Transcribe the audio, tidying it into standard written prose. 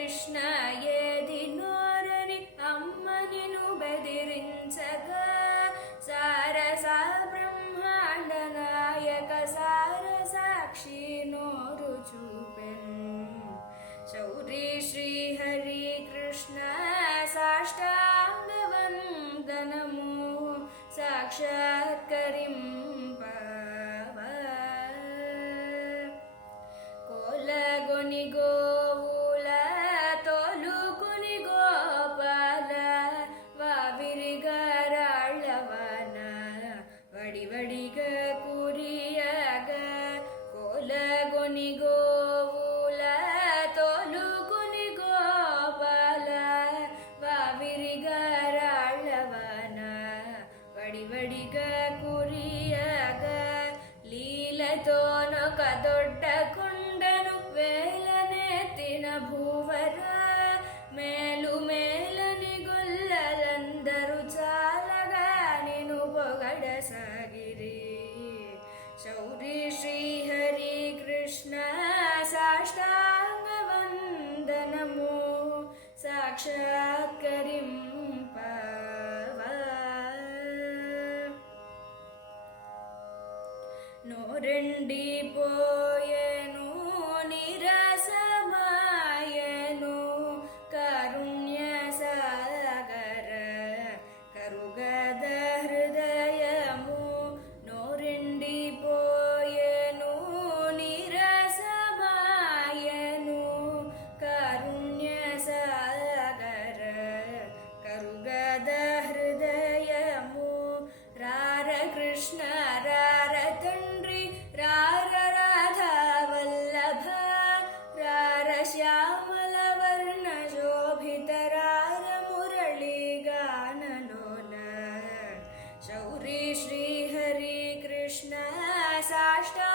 కృష్ణ ఏది నోరని అమ్మ నిను బెదిరించగా సారస బ్రహ్మాండ నాయక సార సాక్షి నోరు చూపెను శౌరి శ్రీ హరి కృష్ణ సాష్టాంగ వందనము సాక్షాత్కరింపవ కోలగొని గోవుల తోలుకొని గోపాల వావిరిగారాళ్ళవన వడివడిగా కురియగ కోలగొని గోవుల తోలుకొని గోపాల వావిరిగారాళ్ళవన వడివడిగా కురియగ లీలతోనొక దొడ్డ కొండను వేలనెత్తిన భూవర మేలు మేలని గొల్లలందరూ చాలగా నిను పొగడసాగిరి శౌరి శ్రీ హరి కృష్ణ సాష్టాంగ వందనము సాక్షాత్కరింపవ నోరెండి పోయెను నిరసమాయెను కారుణ్య సాగర కరుగద హృదయము నోరెండి పోయెను నిరసమాయెను కారుణ్య సాగర కరుగద హృదయము రార కృష్ణ రార తండ్రి రార రాధా వల్లభ రార శ్యామల వర్ణ శోభిత రార మురళీ గానలోల శౌరి శ్రీ హరి కృష్ణ సాష్టా